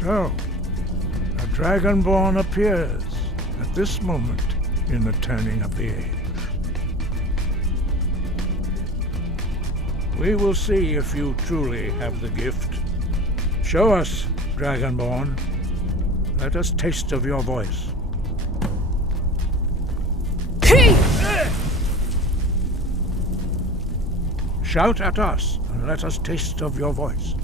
So, a Dragonborn appears at this moment in the turning of the age. We will see if you truly have the gift. Show us, Dragonborn. Let us taste of your voice. Shout at us, and let us taste of your voice.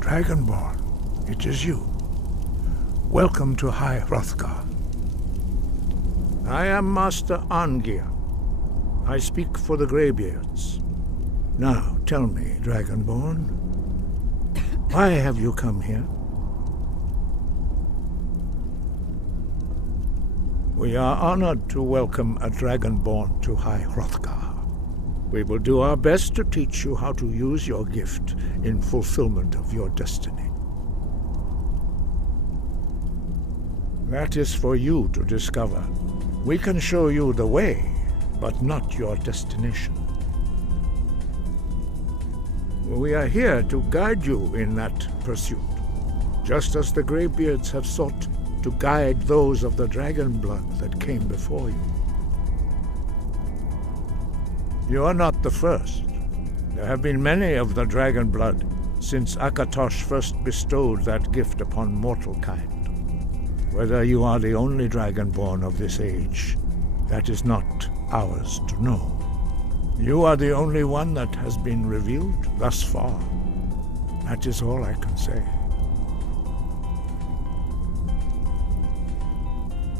Dragonborn, it is you. Welcome to High Hrothgar. I am Master Arngeir. I speak for the Greybeards. Now, tell me, Dragonborn, why have you come here? We are honored to welcome a Dragonborn to High Hrothgar. We will do our best to teach you how to use your gift in fulfillment of your destiny. That is for you to discover. We can show you the way, but not your destination. We are here to guide you in that pursuit, just as the Greybeards have sought to guide those of the dragon blood that came before you. You are not the first. There have been many of the dragon blood since Akatosh first bestowed that gift upon mortal kind. Whether you are the only Dragonborn of this age, that is not ours to know. You are the only one that has been revealed thus far. That is all I can say.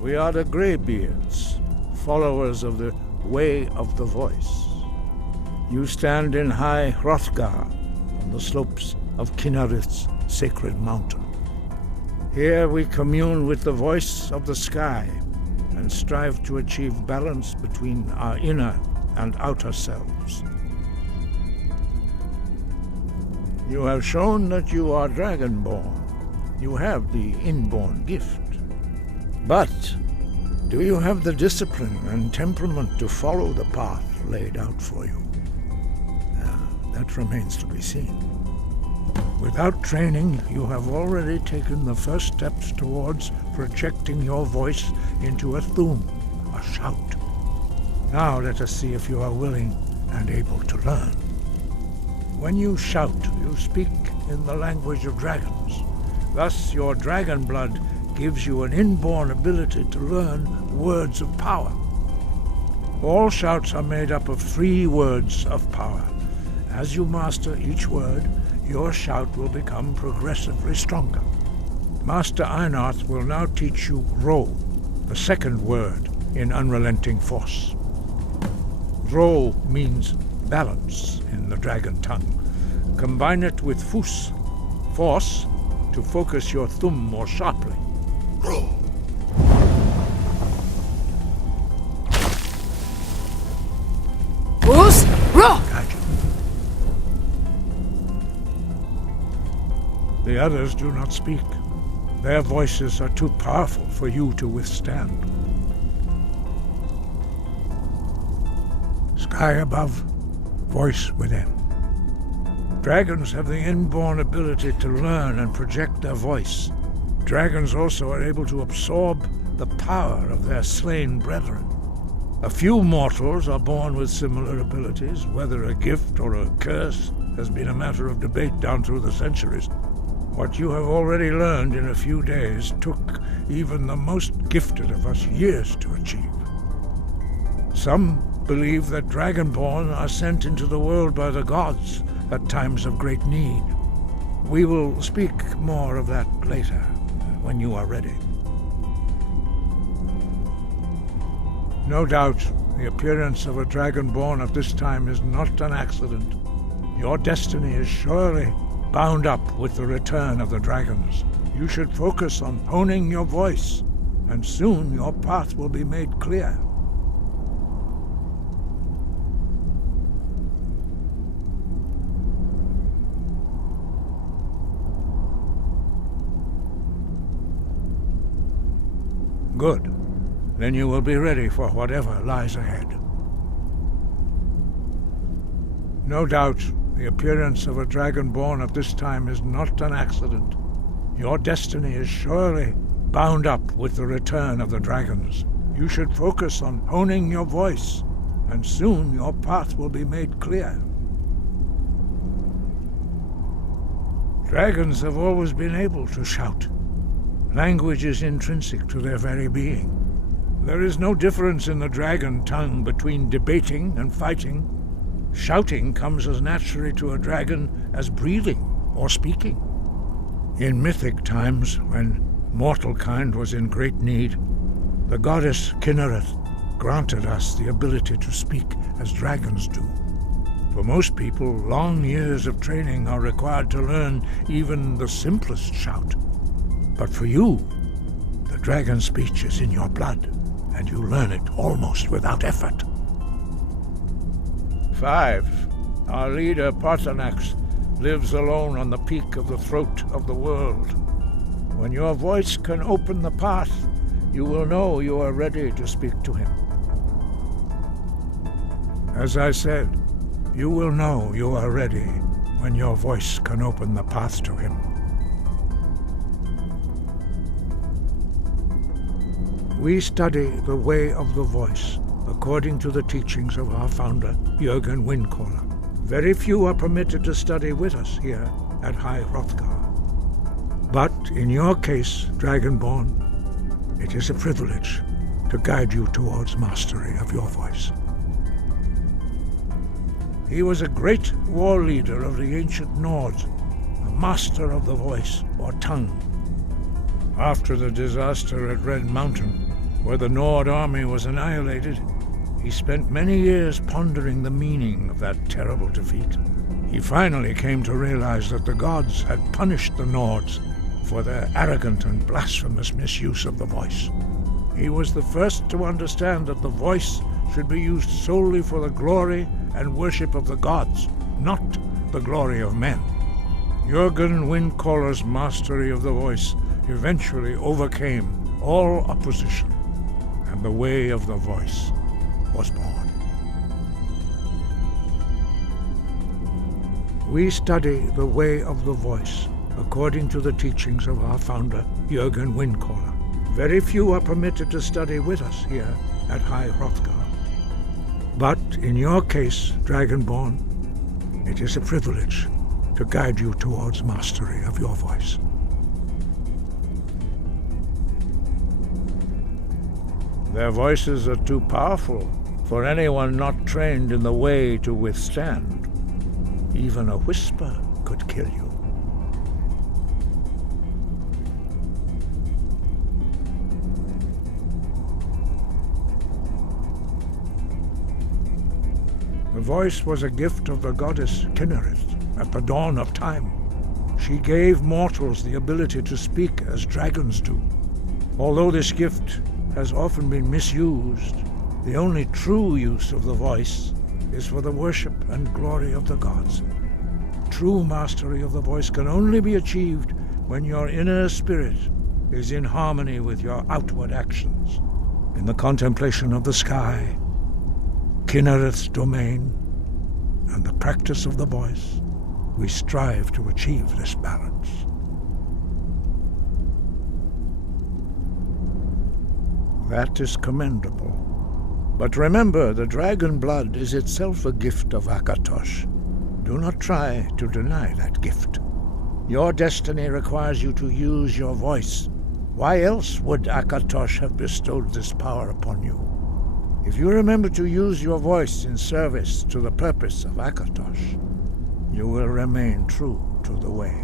We are the Greybeards, followers of the Way of the Voice. You stand in High Hrothgar, on the slopes of Kinnarith's sacred mountain. Here we commune with the voice of the sky and strive to achieve balance between our inner and outer selves. You have shown that you are Dragonborn. You have the inborn gift. But do you have the discipline and temperament to follow the path laid out for you? That remains to be seen. Without training, you have already taken the first steps towards projecting your voice into a thum, a shout. Now let us see if you are willing and able to learn. When you shout, you speak in the language of dragons. Thus, your dragon blood gives you an inborn ability to learn words of power. All shouts are made up of 3 words of power. As you master each word, your shout will become progressively stronger. Master Einarth will now teach you Ro, the second word in Unrelenting Force. Ro means balance in the dragon tongue. Combine it with Fus, force, to focus your thumb more sharply. Ro. Fus, Ro! Gotcha. The others do not speak. Their voices are too powerful for you to withstand. Sky above, voice within. Dragons have the inborn ability to learn and project their voice. Dragons also are able to absorb the power of their slain brethren. A few mortals are born with similar abilities. Whether a gift or a curse has been a matter of debate down through the centuries. What you have already learned in a few days took even the most gifted of us years to achieve. Some believe that Dragonborn are sent into the world by the gods at times of great need. We will speak more of that later, when you are ready. No doubt, the appearance of a Dragonborn at this time is not an accident. Your destiny is surely bound up with the return of the dragons. You should focus on honing your voice, and soon your path will be made clear. Good. then you will be ready for whatever lies ahead. No doubt, the appearance of a dragonborn at this time is not an accident. Your destiny is surely bound up with the return of the dragons. You should focus on honing your voice, and soon your path will be made clear. Dragons have always been able to shout. Language is intrinsic to their very being. There is no difference in the dragon tongue between debating and fighting. Shouting comes as naturally to a dragon as breathing or speaking. In mythic times, when mortal kind was in great need, the goddess Kinnereth granted us the ability to speak as dragons do. For most people, long years of training are required to learn even the simplest shout. But for you, the dragon speech is in your blood, and you learn it almost without effort. 5. Our leader, Parthenax, lives alone on the peak of the throat of the world. When your voice can open the path, you will know you are ready to speak to him. As I said, you will know you are ready when your voice can open the path to him. We study the way of the voice according to the teachings of our founder, Jürgen Windcaller. Very few are permitted to study with us here at High Hrothgar. But in your case, Dragonborn, it is a privilege to guide you towards mastery of your voice. He was a great war leader of the ancient Nords, a master of the voice, or tongue. After the disaster at Red Mountain, where the Nord army was annihilated, he spent many years pondering the meaning of that terrible defeat. He finally came to realize that the gods had punished the Nords for their arrogant and blasphemous misuse of the voice. He was the first to understand that the voice should be used solely for the glory and worship of the gods, not the glory of men. Jürgen Windcaller's mastery of the voice eventually overcame all opposition, and the way of the voice was born. We study the way of the voice according to the teachings of our founder, Jürgen Windcaller. Very few are permitted to study with us here at High Hrothgar. But in your case, Dragonborn, it is a privilege to guide you towards mastery of your voice. Their voices are too powerful for anyone not trained in the way to withstand. Even a whisper could kill you. The voice was a gift of the goddess Kinnereth at the dawn of time. She gave mortals the ability to speak as dragons do. Although this gift has often been misused, the only true use of the voice is for the worship and glory of the gods. True mastery of the voice can only be achieved when your inner spirit is in harmony with your outward actions. In the contemplation of the sky, Kinnereth's domain, and the practice of the voice, we strive to achieve this balance. That is commendable. But remember, the dragon blood is itself a gift of Akatosh. Do not try to deny that gift. Your destiny requires you to use your voice. Why else would Akatosh have bestowed this power upon you? If you remember to use your voice in service to the purpose of Akatosh, you will remain true to the way.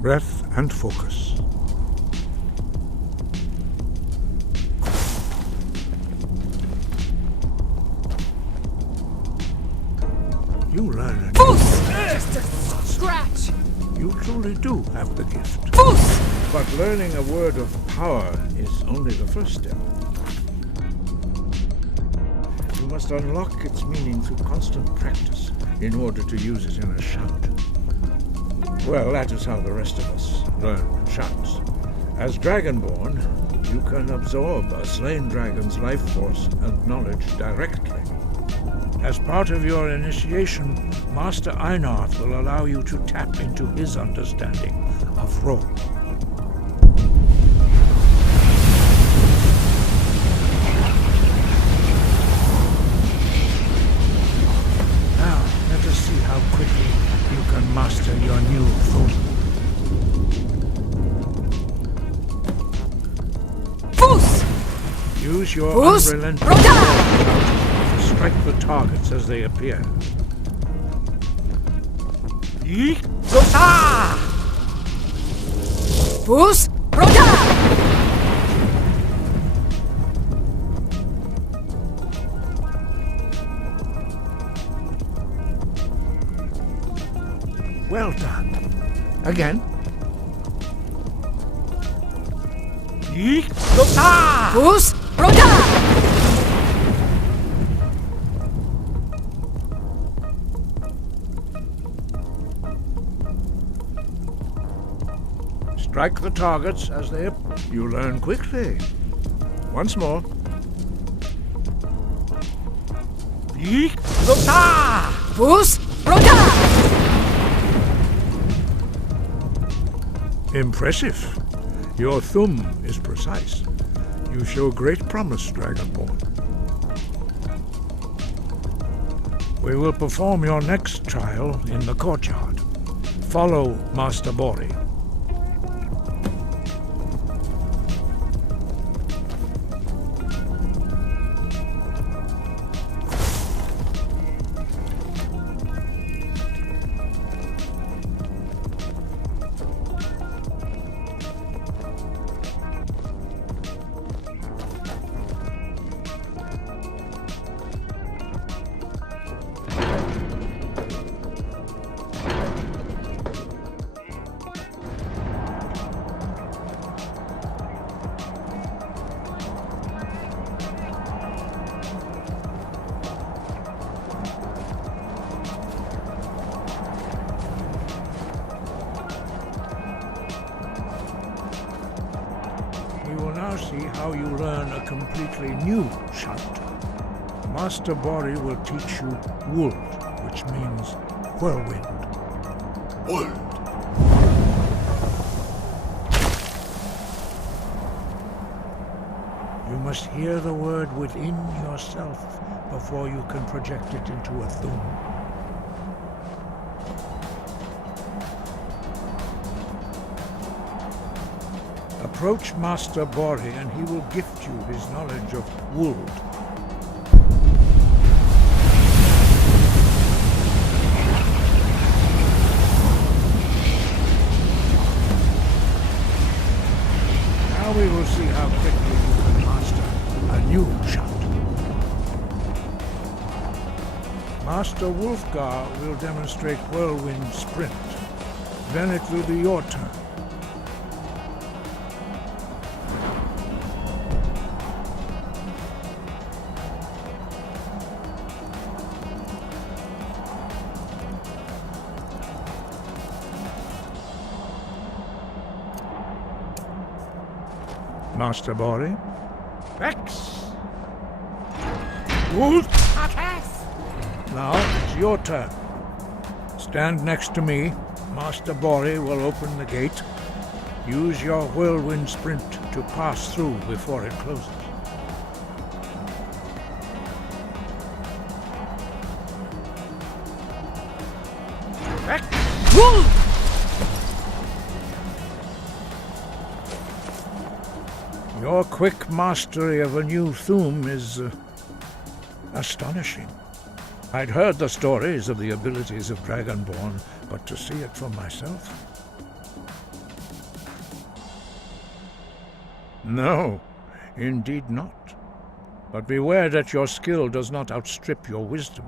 Breath and focus. You learn it. Just a scratch. You truly do have the gift. Boost! But learning a word of power is only the first step. You must unlock its meaning through constant practice in order to use it in a shout. Well, that is how the rest of us learn shouts. As Dragonborn, you can absorb a slain dragon's life force and knowledge directly. As part of your initiation, Master Einarth will allow you to tap into his understanding of role. Now, let us see how quickly you can master your new thum. Use your unrelenting to strike the targets as they appear. Well done. Again. Strike the targets as they appear. You learn quickly. Once more. Impressive. Your thumb is precise. You show great promise, Dragonborn. We will perform your next trial in the courtyard. Follow Master Bori. See how you learn a completely new shout. Master Bori will teach you Wold, which means whirlwind. Wold. You must hear the word within yourself before you can project it into a thum. Approach Master Bori and he will gift you his knowledge of Wold. Now we will see how quickly you can master a new shout. Master Wulfgar will demonstrate Whirlwind Sprint. Then it will be your turn. Master Bori. Rex! Wolf! Now it's your turn. Stand next to me. Master Bori will open the gate. Use your whirlwind sprint to pass through before it closes. Rex! Wolf! Your quick mastery of a new thum is astonishing. I'd heard the stories of the abilities of Dragonborn, but to see it for myself? No, indeed not. But beware that your skill does not outstrip your wisdom.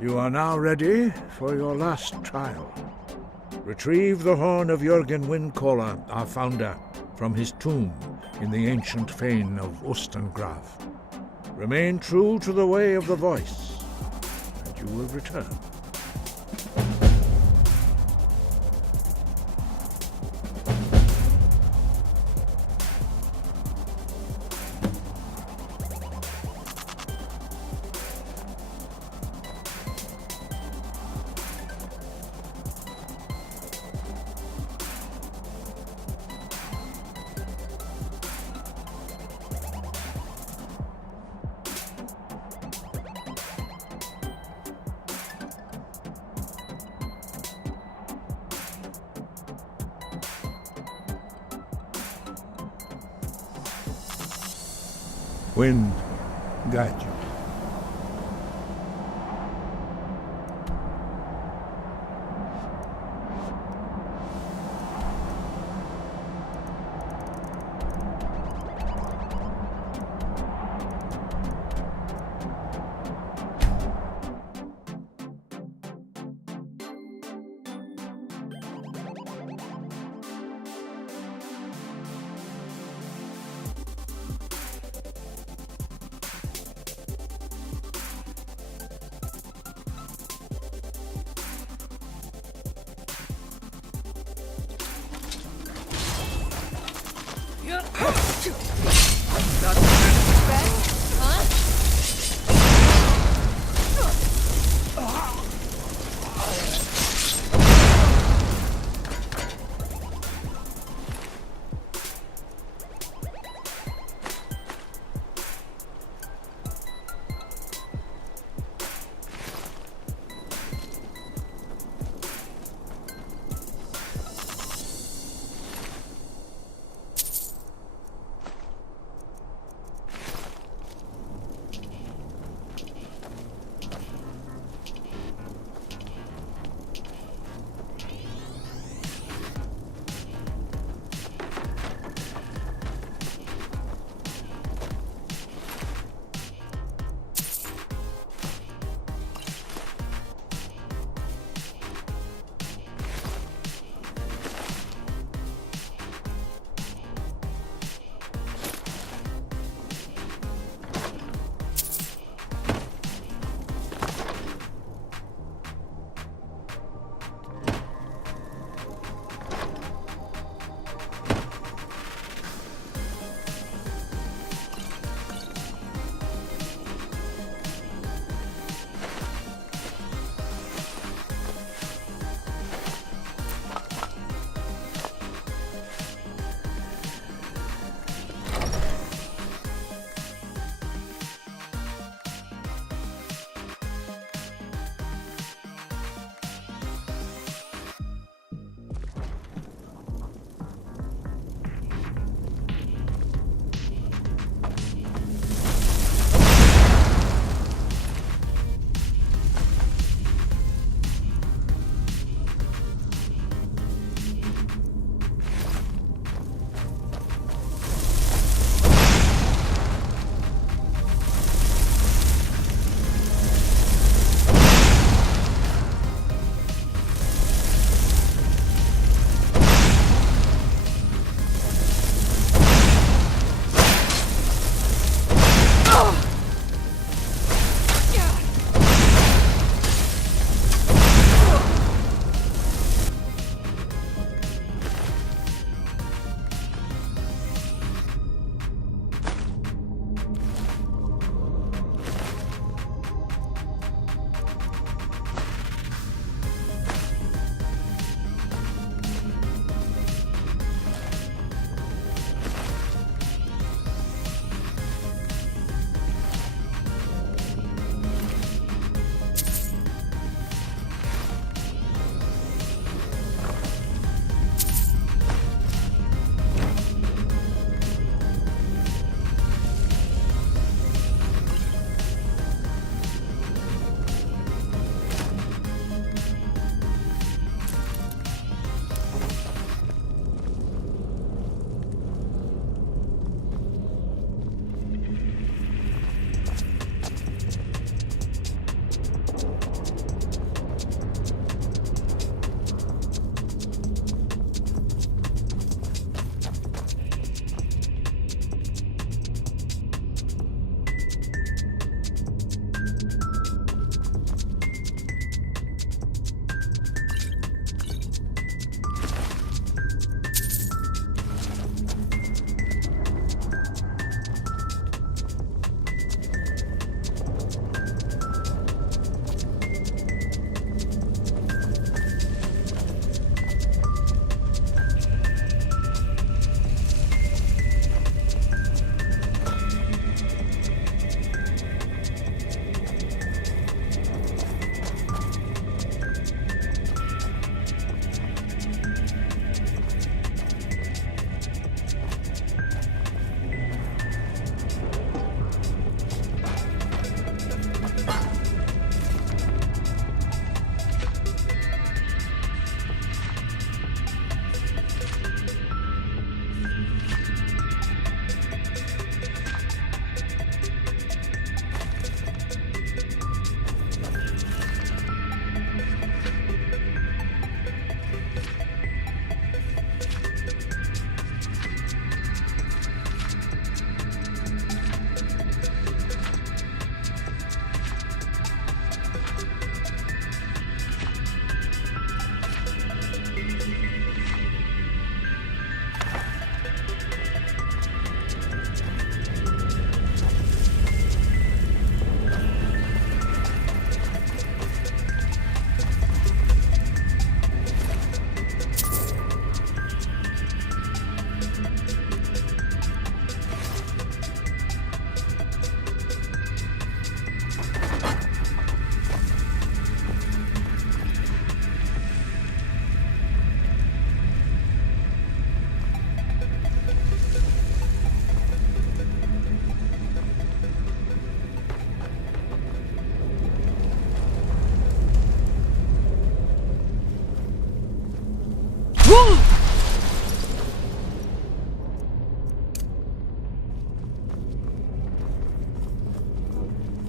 You are now ready for your last trial. Retrieve the horn of Jürgen Windcaller, our founder, from his tomb in the ancient fane of Ustengrav. Remain true to the way of the voice, and you will return. Wind, guide you.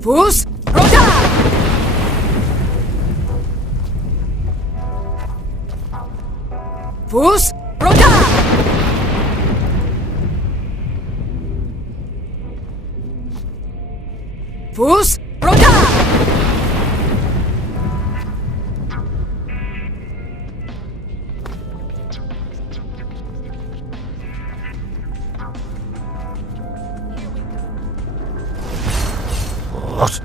Fus Roda! Fus Roda! Fus Roda! What?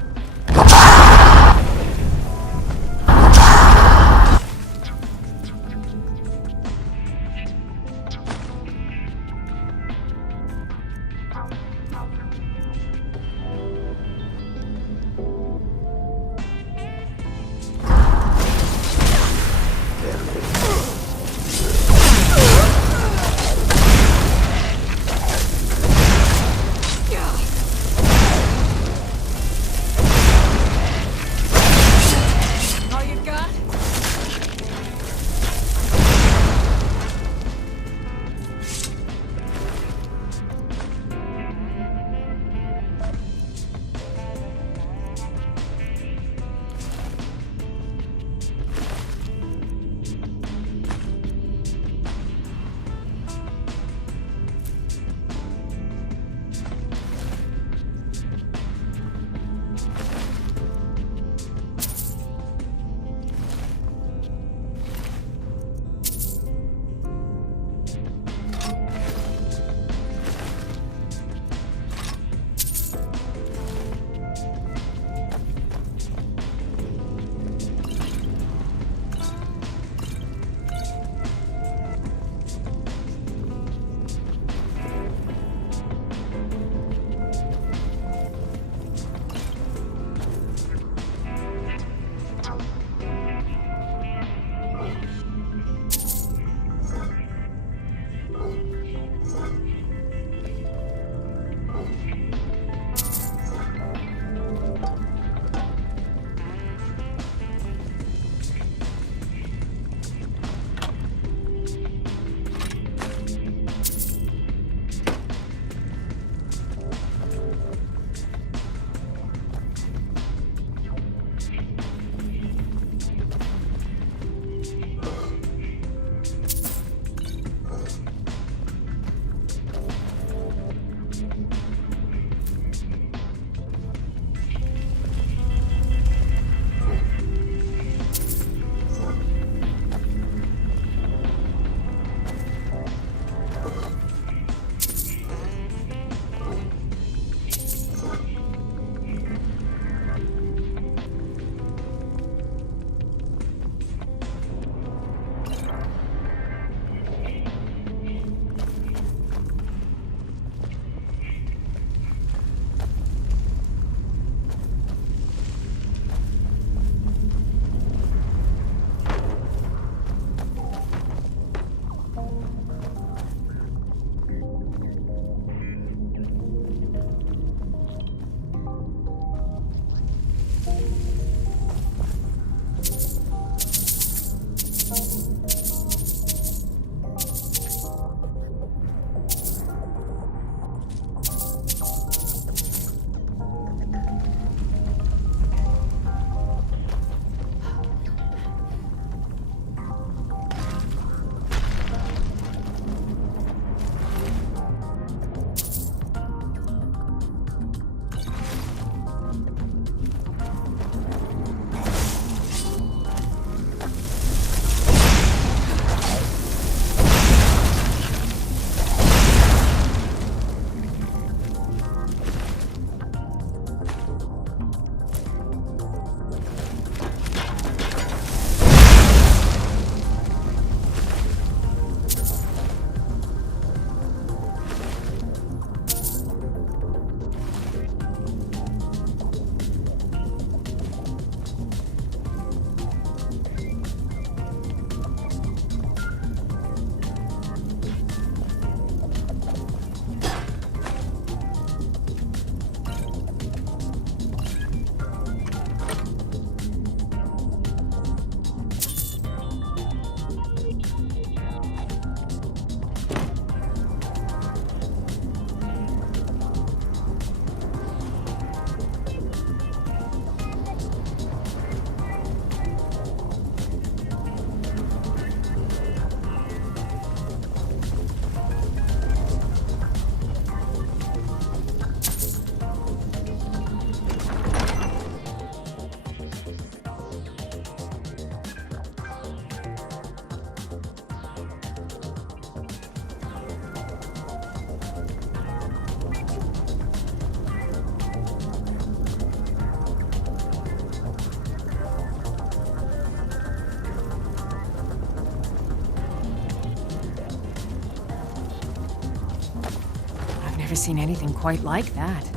never seen anything quite like that.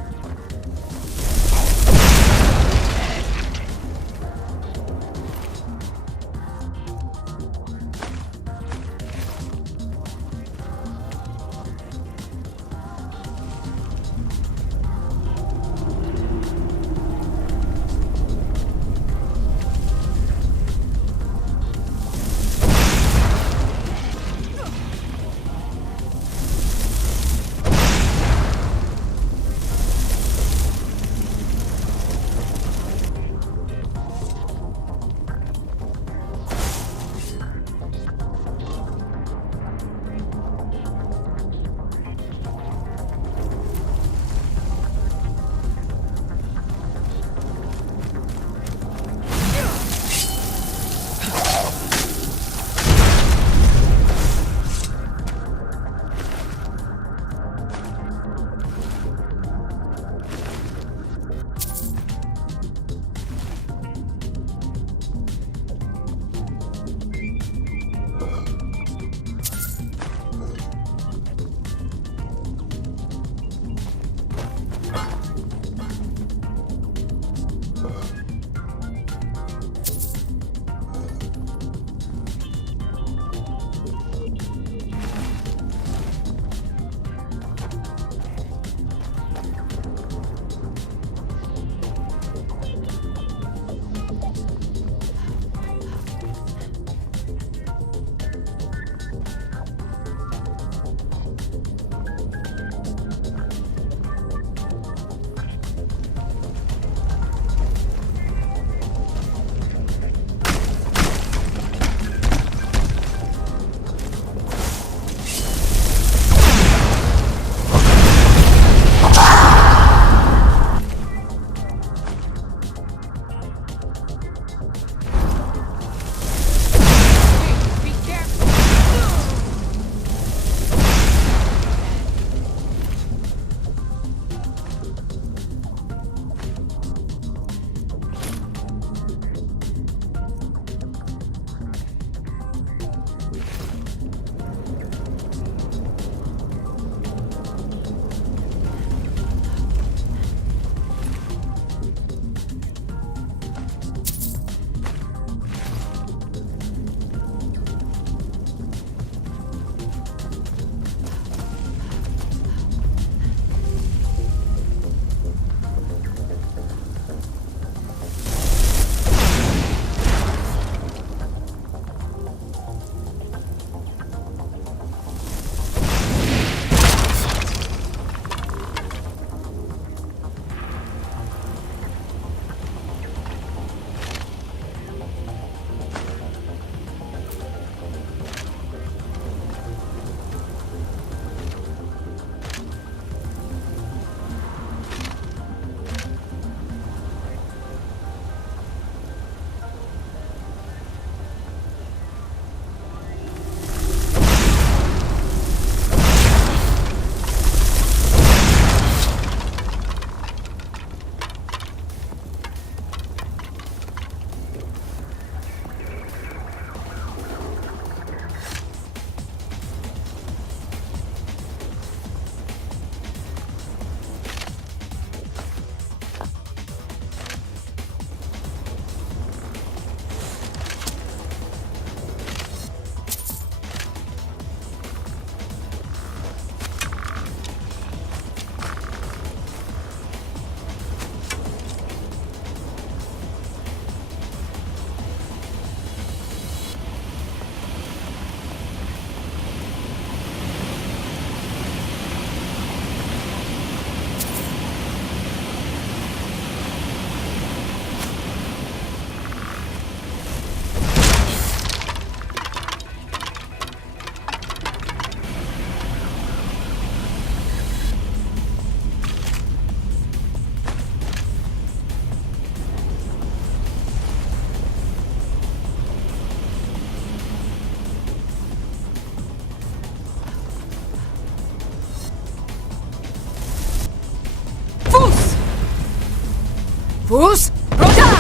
Fus, Roda!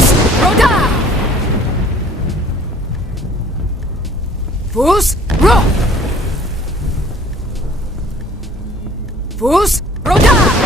Fus Roda! Fus Ro! Fus Roda!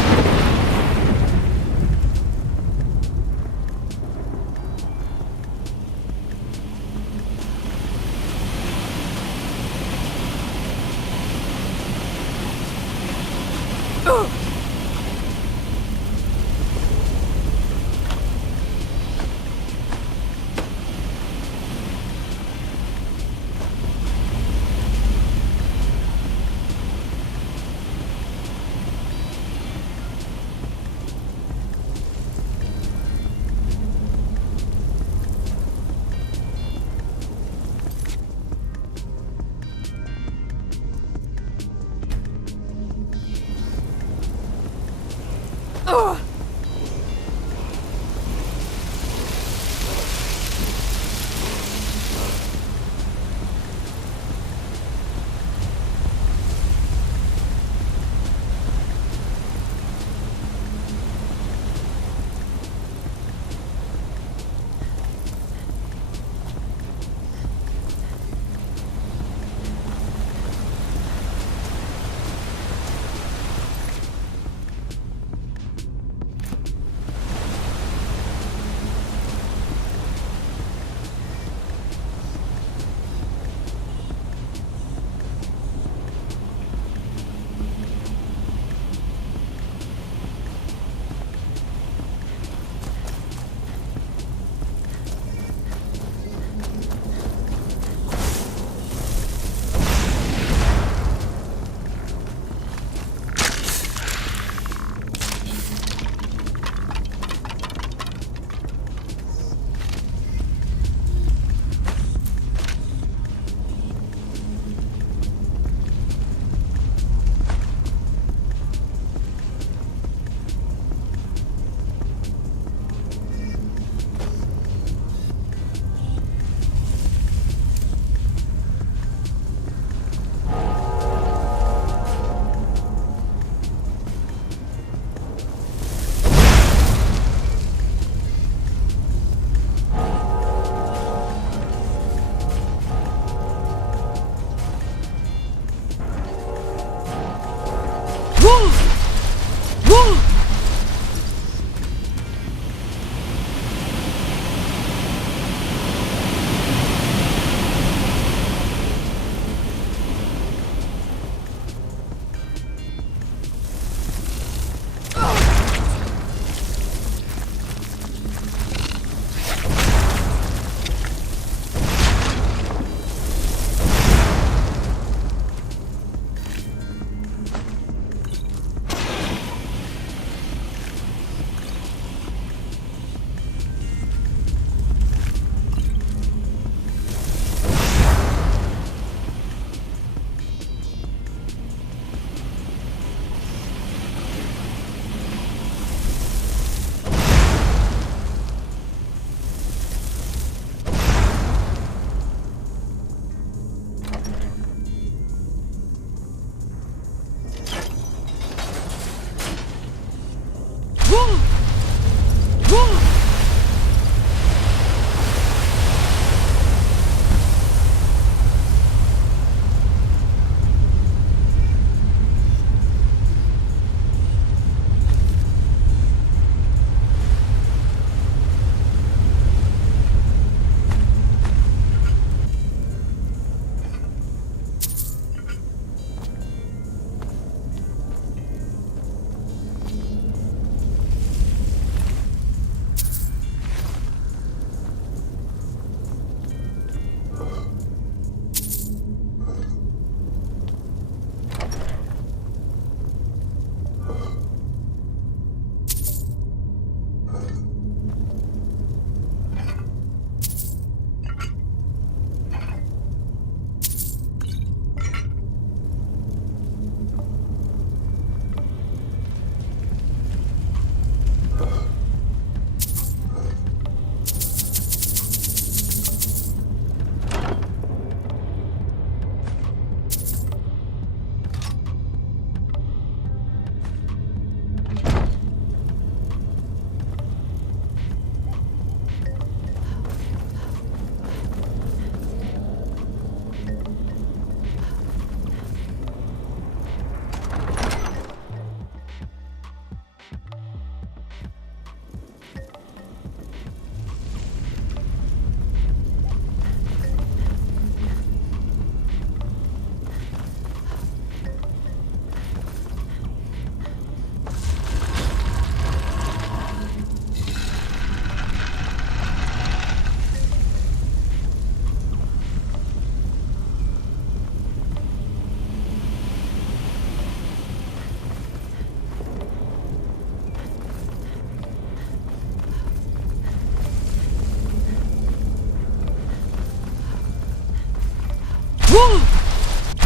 Woo!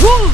Woo!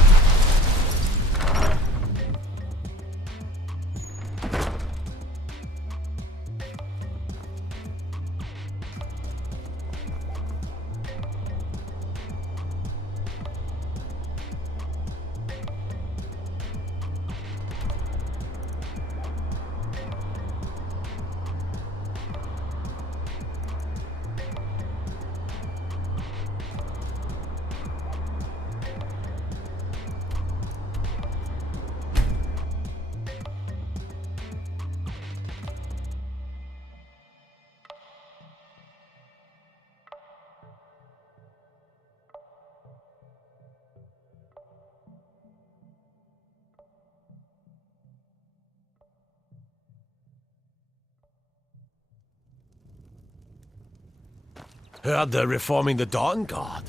Heard they're reforming the Dawn Guard.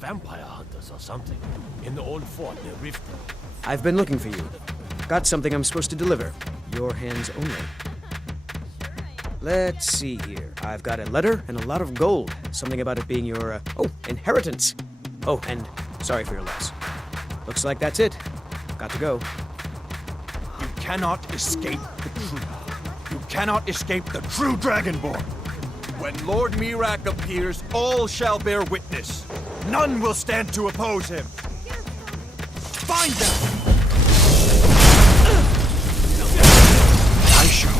Vampire hunters or something. In the old fort near Rift. I've been looking for you. Got something I'm supposed to deliver. Your hands only. Let's see here. I've got a letter and a lot of gold. Something about it being your, inheritance. Oh, and sorry for your loss. Looks like that's it. Got to go. You cannot escape the truth. You cannot escape the true Dragonborn. When Lord Mirak appears, all shall bear witness. None will stand to oppose him. Find them! I shall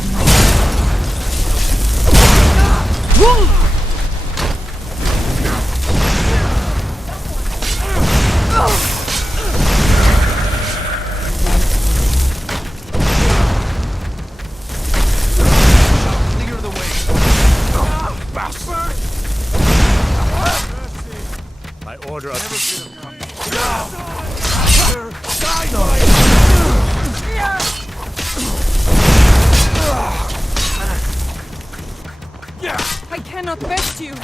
clear the way. Bastard! By order of I cannot best you.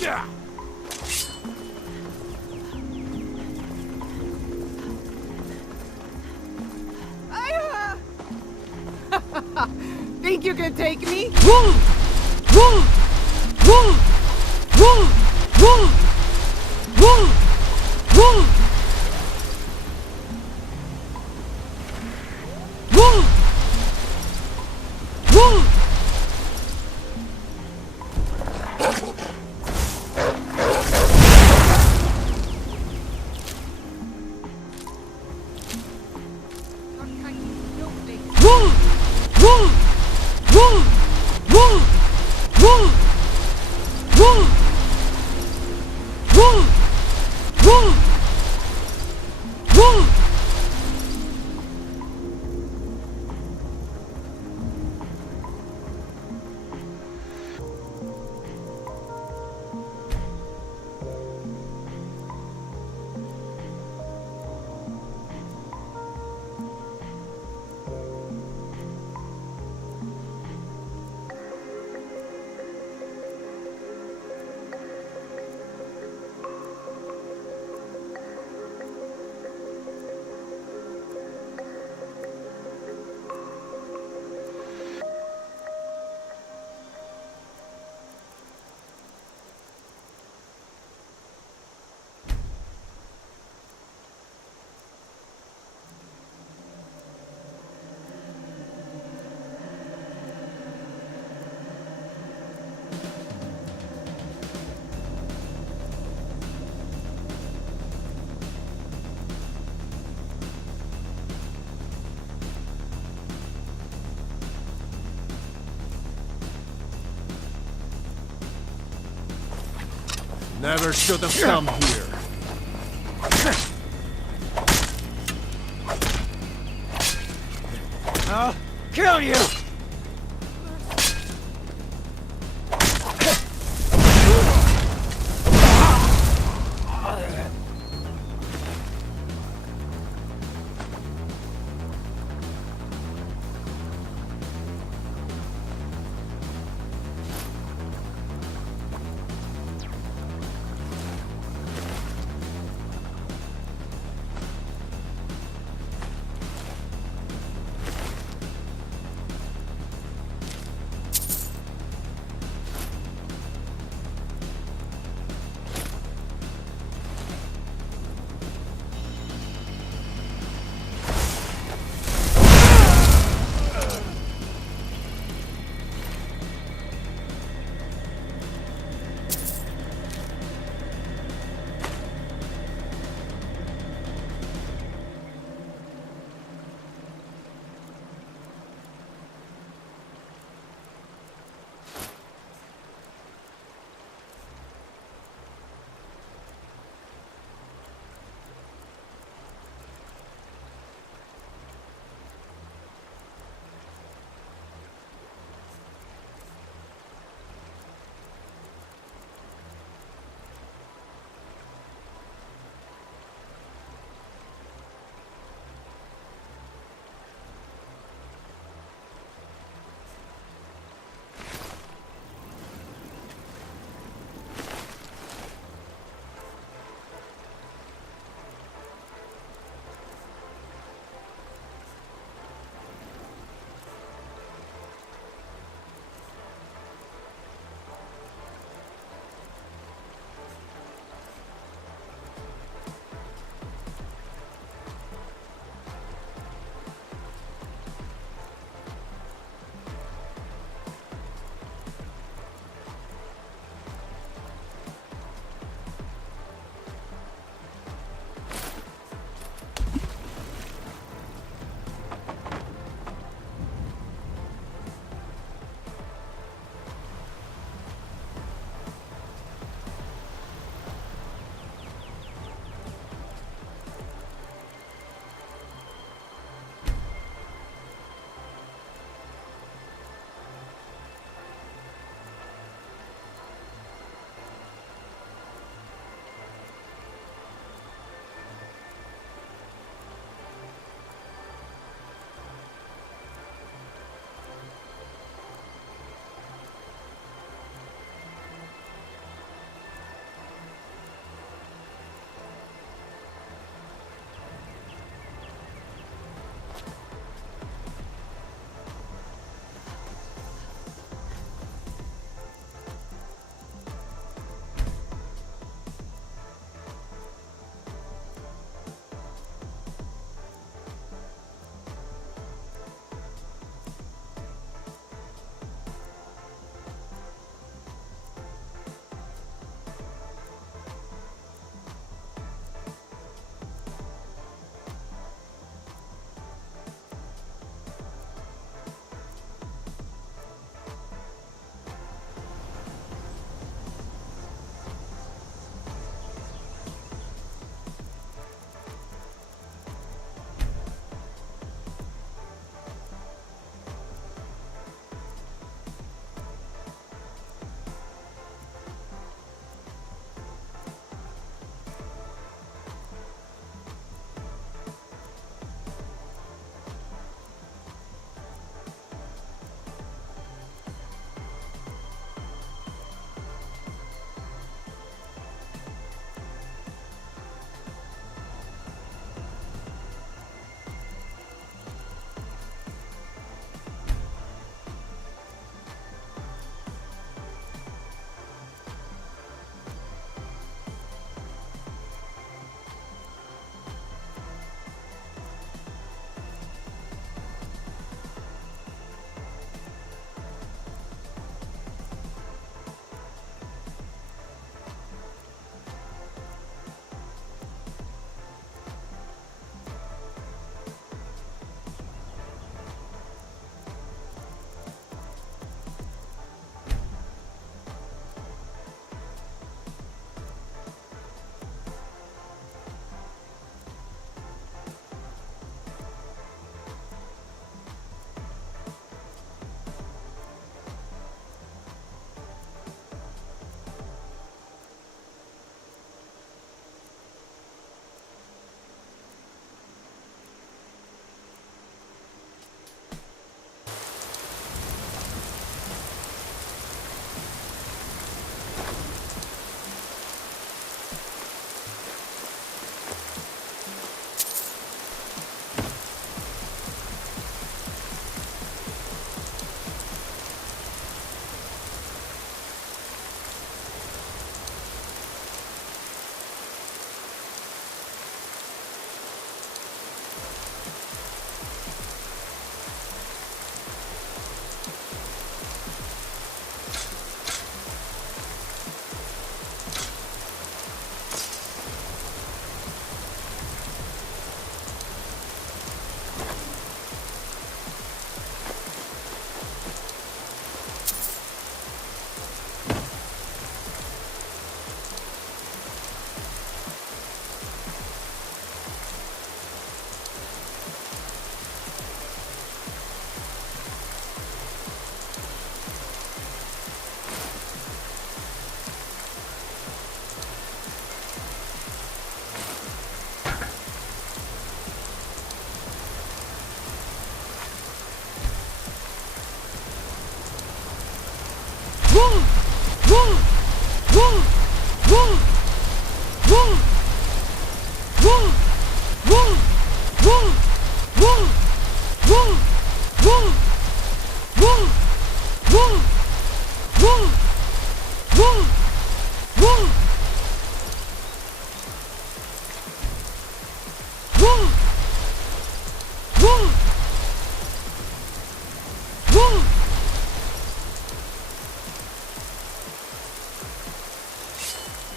Yeah! Think you can take me? Woo! Woo! Woo! Woo! Woo! Woo! Woo! Woo! Woo! Woo! Woo! Woo! Woo! Woo! Woo! Woo! Woo! Woo! Never should have come here. I'll kill you!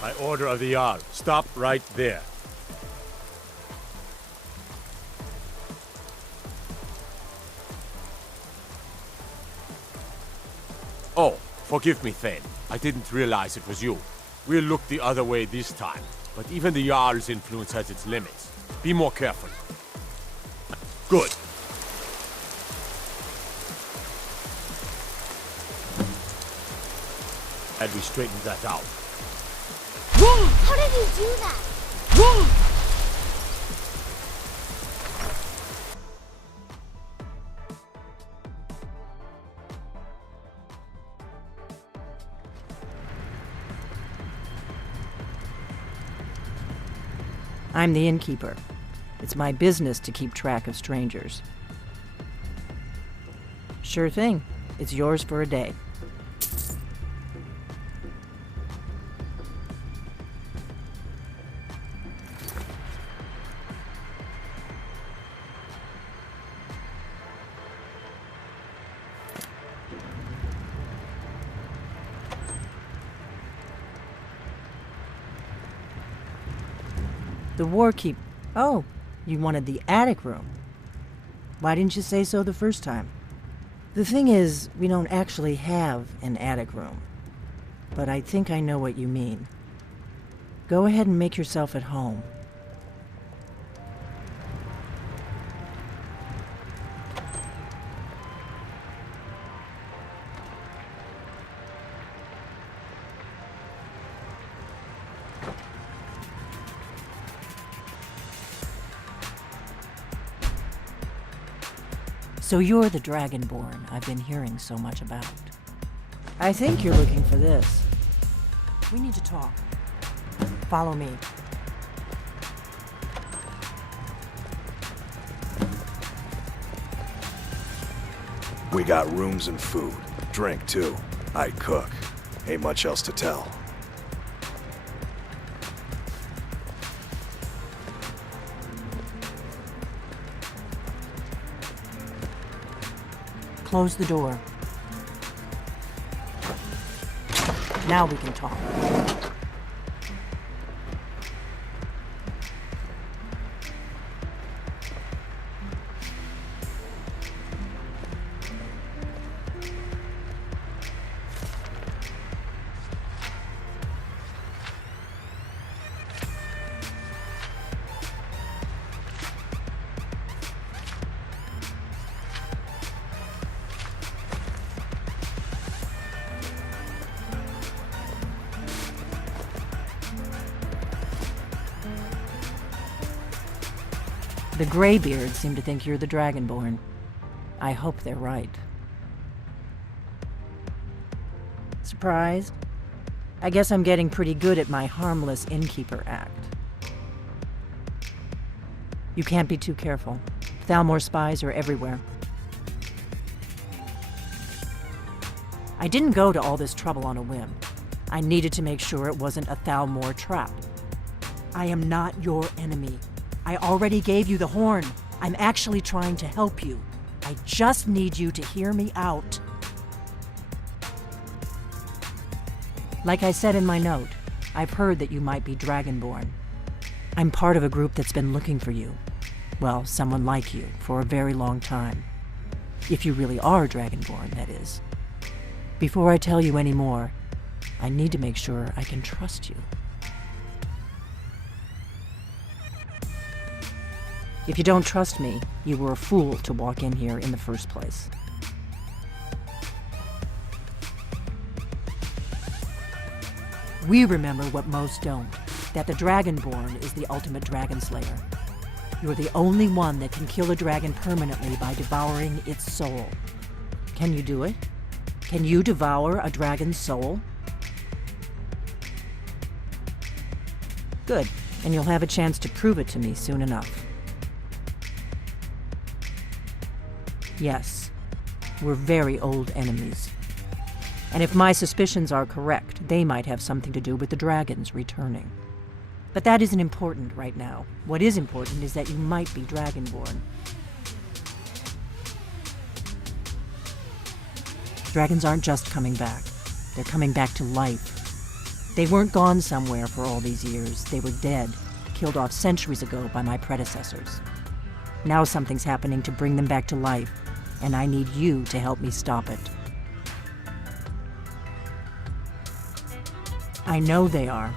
By order of the Jarl. Stop right there. Oh, forgive me, Thane. I didn't realize it was you. We'll look the other way this time. But even the Jarl's influence has its limits. Be more careful. Good. And we straightened that out. How did he do that? I'm the innkeeper. It's my business to keep track of strangers. Sure thing. It's yours for a day. The Warkeep. Oh, you wanted the attic room. Why didn't you say so the first time? The thing is, we don't actually have an attic room. But I think I know what you mean. Go ahead and make yourself at home. So you're the Dragonborn I've been hearing so much about. I think you're looking for this. We need to talk. Follow me. We got rooms and food. Drink, too. I cook. Ain't much else to tell. Close the door. Now we can talk. The Greybeards seem to think you're the Dragonborn. I hope they're right. Surprised? I guess I'm getting pretty good at my harmless innkeeper act. You can't be too careful. Thalmor spies are everywhere. I didn't go to all this trouble on a whim. I needed to make sure it wasn't a Thalmor trap. I am not your enemy. I already gave you the horn. I'm actually trying to help you. I just need you to hear me out. Like I said in my note, I've heard that you might be Dragonborn. I'm part of a group that's been looking for you. Well, someone like you, for a very long time. If you really are Dragonborn, that is. Before I tell you any more, I need to make sure I can trust you. If you don't trust me, you were a fool to walk in here in the first place. We remember what most don't, that the Dragonborn is the ultimate dragon slayer. You're the only one that can kill a dragon permanently by devouring its soul. Can you do it? Can you devour a dragon's soul? Good, and you'll have a chance to prove it to me soon enough. Yes, we're very old enemies. And if my suspicions are correct, they might have something to do with the dragons returning. But that isn't important right now. What is important is that you might be Dragonborn. Dragons aren't just coming back. They're coming back to life. They weren't gone somewhere for all these years. They were dead, killed off centuries ago by my predecessors. Now something's happening to bring them back to life, and I need you to help me stop it. I know they are.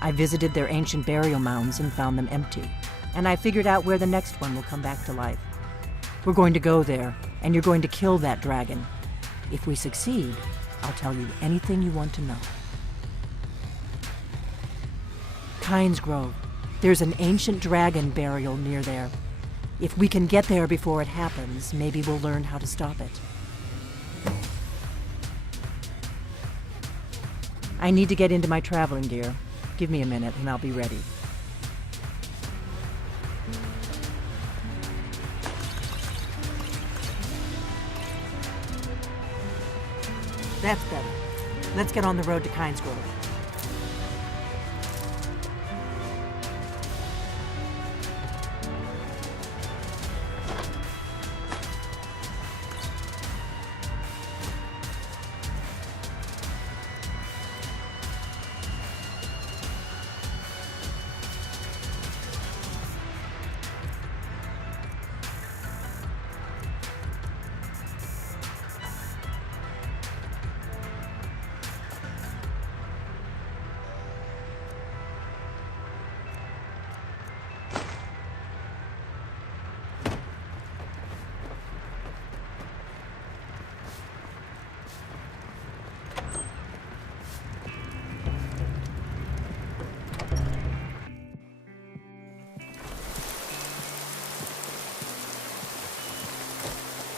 I visited their ancient burial mounds and found them empty, and I figured out where the next one will come back to life. We're going to go there, and you're going to kill that dragon. If we succeed, I'll tell you anything you want to know. Kynes Grove. There's an ancient dragon burial near there. If we can get there before it happens, maybe we'll learn how to stop it. I need to get into my traveling gear. Give me a minute and I'll be ready. That's better. Let's get on the road to Kynes Grove.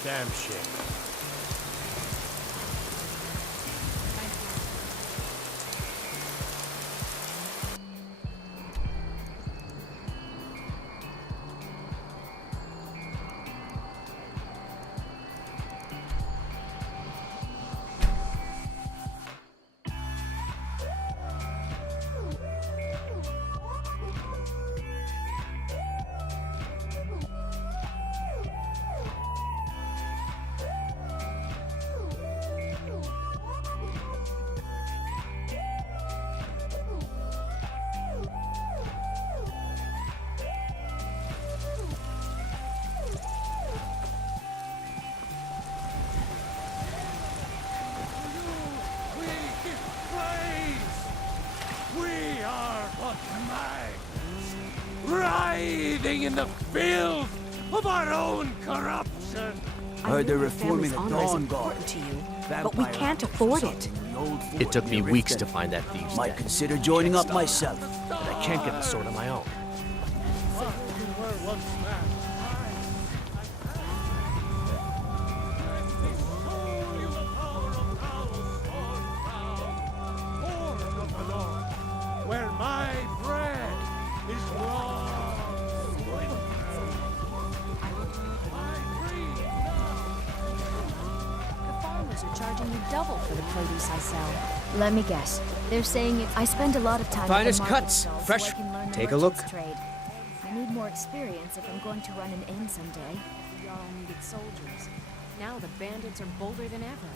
Damn shame. Writhing in the filth of our own corruption. Heard they're reforming the Dawn Guard. But we can't afford it. It took me weeks to find that thief's Might den. consider joining up myself. But I can't get the sword on my own. Where my bread is raw. The farmers are charging you double for the produce I sell. Let me guess. They're saying I spend a lot of time Finest at the market cuts, stalls fresh. so I can learn the Take a look. merchant's trade. I need more experience if I'm going to run an inn someday. Y'all needed soldiers. Now the bandits are bolder than ever.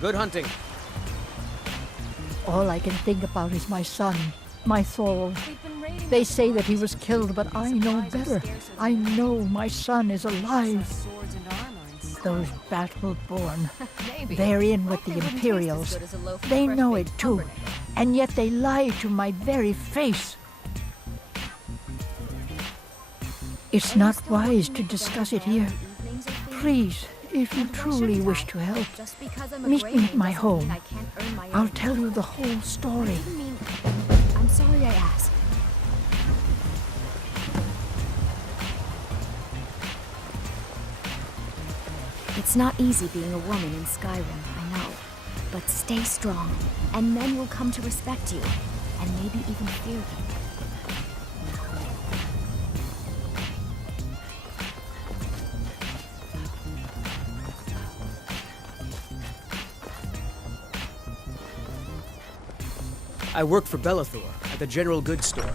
Good hunting. All I can think about is my son, my Thor. We've been raiding They the say that he villages. was killed, but I know Supplies are better. scarcer I than know my son is alive. swords and armor and stuff. Those battle-born. Maybe. They're in with the They wouldn't taste as Imperials. good as a loaf of They fresh know baked it too. pumpernickel. And yet they lie to my very face. It's Are you not still wise working to together discuss it there here. in the evenings, Ophelia? Please, if you And why truly shouldn't wish I? to help, Just because I'm a meet Grey me Maid at my doesn't mean home. I can't earn my I'll own. tell you the whole story. I didn't mean. I'm sorry I asked. It's not easy being a woman in Skyrim, I know. But stay strong, and men will come to respect you, and maybe even fear you. I work for Bellathor at the general goods store.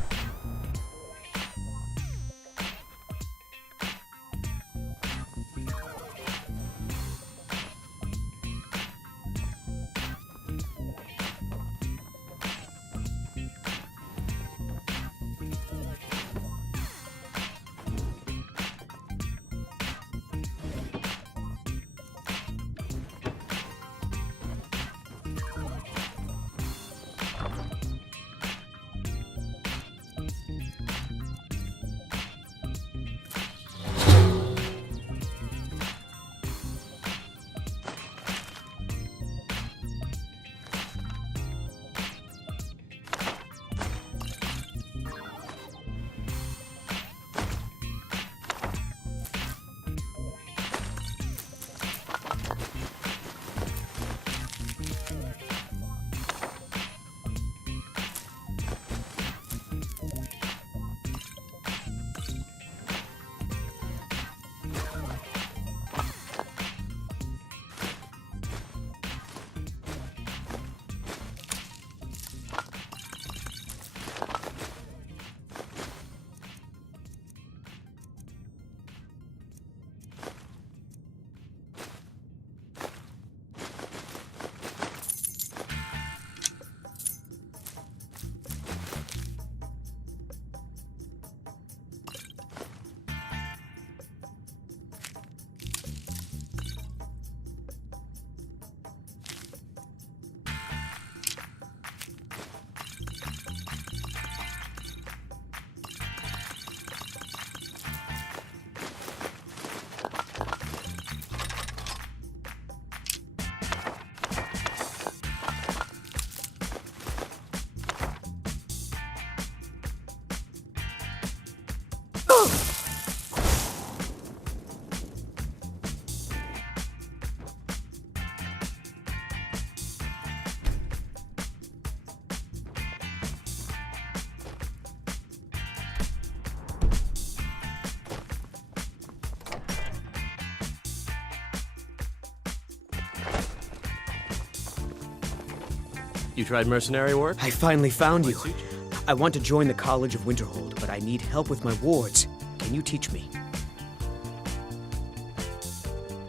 You tried mercenary work? I finally found you. Might suit you. I want to join the College of Winterhold, but I need help with my wards. Can you teach me?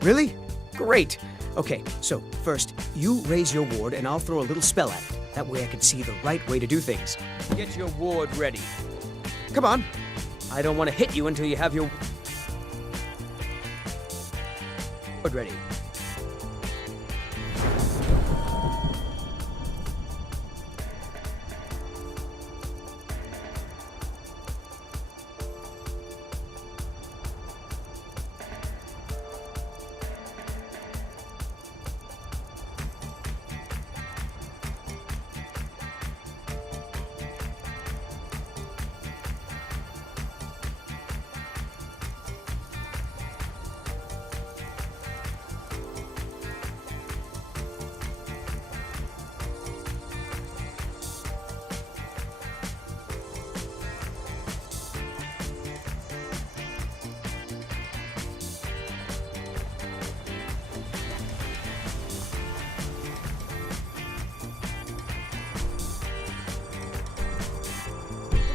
Really? Great. Okay, so first, you raise your ward and I'll throw a little spell at it. That way I can see the right way to do things. Get your ward ready. Come on. I don't want to hit you until you have your ward ready.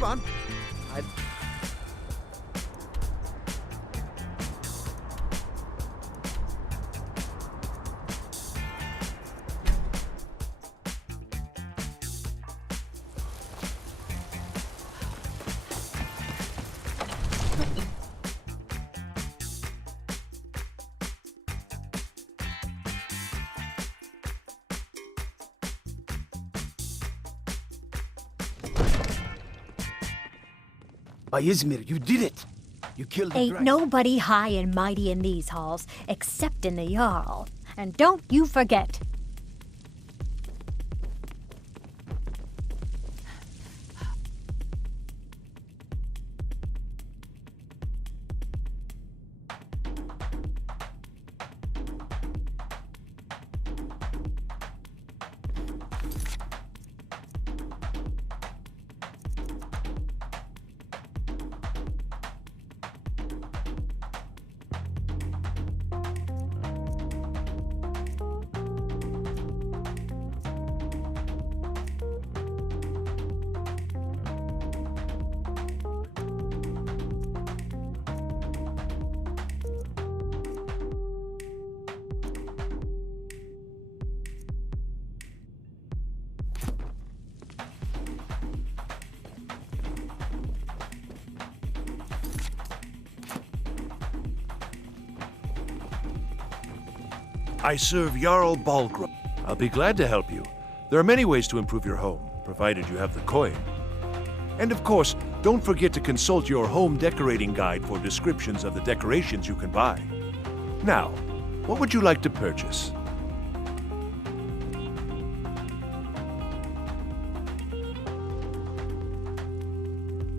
Come on. By Izmir, you did it! You killed the Ain't dragon. nobody high and mighty in these halls, except in the Jarl. And don't you forget. I serve Jarl Balgrum. I'll be glad to help you. There are many ways to improve your home, provided you have the coin. And of course, don't forget to consult your home decorating guide for descriptions of the decorations you can buy. Now, what would you like to purchase?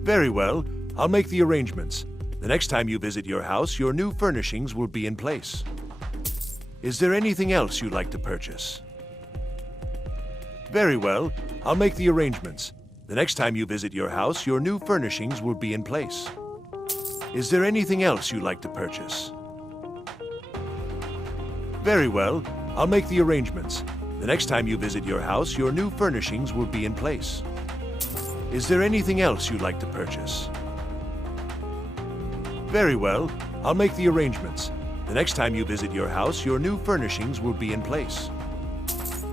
Very well, I'll make the arrangements. The next time you visit your house, your new furnishings will be in place. Is there anything else you'd like to purchase? Very well, I'll make the arrangements. The next time you visit your house, your new furnishings will be in place. Is there anything else you'd like to purchase? Very well, I'll make the arrangements. The next time you visit your house, your new furnishings will be in place. Is there anything else you'd like to purchase? Very well, I'll make the arrangements. The next time you visit your house, your new furnishings will be in place.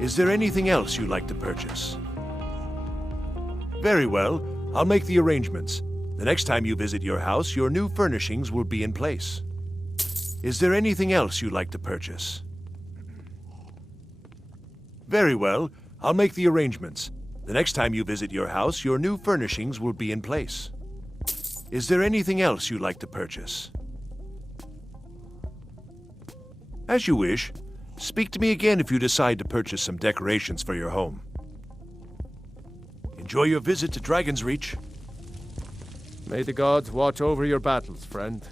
Is there anything else you'd like to purchase? Very well, I'll make the arrangements. The next time you visit your house, your new furnishings will be in place. Is there anything else you'd like to purchase? Very well, I'll make the arrangements. The next time you visit your house, your new furnishings will be in place. Is there anything else you'd like to purchase? As you wish. Speak to me again if you decide to purchase some decorations for your home. Enjoy your visit to Dragon's Reach. May the gods watch over your battles, friend.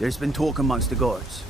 There's been talk amongst the guards.